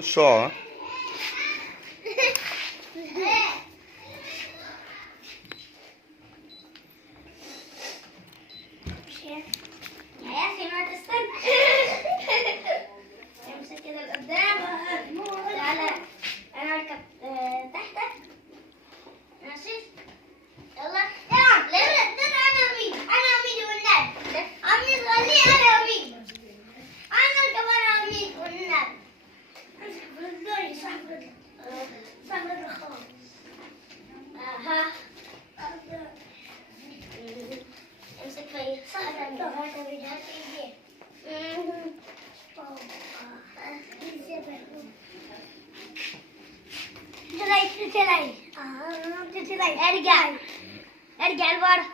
Só. امسك كده لقدام. تعالى انا اركب تحتك. ماشي يلا العب. لا انا وميدو والنبي. عمي صغير انا وميدو. انا اركب انا وميدو والنبي. امسك بالدوري صاحب الخوف. اها امسك فيا صاحب تلاقي ارجع لورا.